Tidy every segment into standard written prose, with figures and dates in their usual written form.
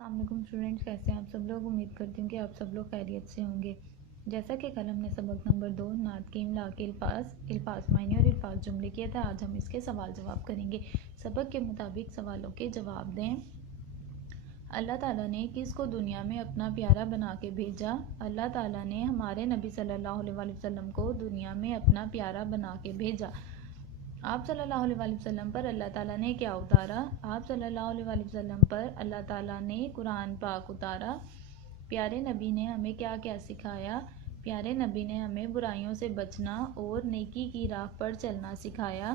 السلام علیکم اسٹوڈنٹس، کیسے ہیں آپ سب لوگ؟ امید کرتی ہوں کہ آپ سب لوگ خیریت سے ہوں گے۔ جیسا کہ کل ہم نے سبق نمبر 2 نعت کی املا کے الفاظ معنی اور الفاظ جملے کیا تھا، آج ہم اس کے سوال جواب کریں گے۔ سبق کے مطابق سوالوں کے جواب دیں۔ اللہ تعالیٰ نے کس کو دنیا میں اپنا پیارا بنا کے بھیجا؟ اللہ تعالیٰ نے ہمارے نبی صلی اللہ علیہ وسلم کو دنیا میں اپنا پیارا بنا کے بھیجا۔ آپ صلی اللہ علیہ وسلم پر اللہ تعالیٰ نے کیا اتارا؟ آپ صلی اللہ علیہ وسلم پر اللہ تعالیٰ نے قرآن پاک اتارا۔ پیارے نبی نے ہمیں کیا کیا سکھایا؟ پیارے نبی نے ہمیں برائیوں سے بچنا اور نیکی کی راہ پر چلنا سکھایا۔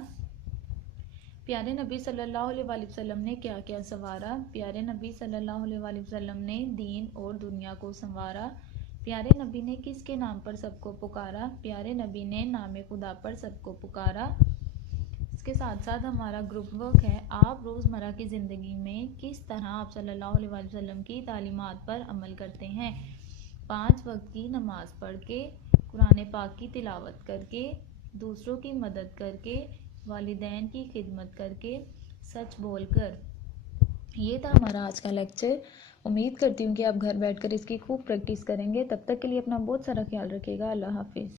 پیارے نبی صلی اللہ علیہ وسلم نے کیا کیا سنوارا؟ پیارے نبی صلی اللہ علیہ وسلم نے دین اور دنیا کو سنوارا۔ پیارے نبی نے کس کے نام پر سب کو پکارا؟ پیارے نبی نے نام خدا پر سب کو پکارا۔ اس کے ساتھ ساتھ ہمارا گروپ ورک ہے، آپ روزمرہ کی زندگی میں کس طرح آپ صلی اللہ علیہ وسلم کی تعلیمات پر عمل کرتے ہیں؟ 5 وقت کی نماز پڑھ کے، قرآن پاک کی تلاوت کر کے، دوسروں کی مدد کر کے، والدین کی خدمت کر کے، سچ بول کر۔ یہ تھا ہمارا آج کا لیکچر۔ امید کرتی ہوں کہ آپ گھر بیٹھ کر اس کی خوب پریکٹس کریں گے۔ تب تک کے لیے اپنا بہت سارا خیال رکھیے گا۔ اللہ حافظ۔